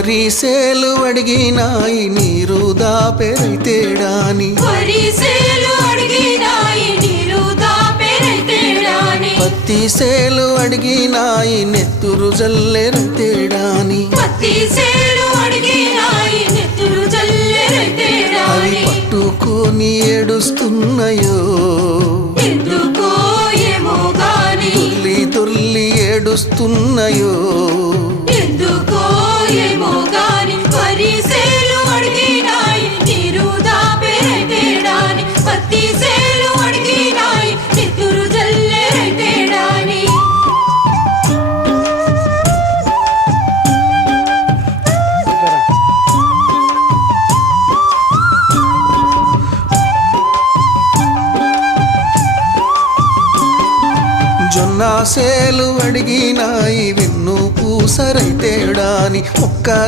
వరిసేలు అడిగినాయి నీరు దాపెరైతేడాని పత్తి సేలు అడిగినాయి నెత్తురు జల్లెరైతేడాని అవి పట్టుకొని ఏడుస్తున్నాయో తుల్లి తుల్లి ఏడుస్తున్నాయో జొన్న సేలు అడిగినాయి వెన్ను పూసరైతేడాని ఒక్క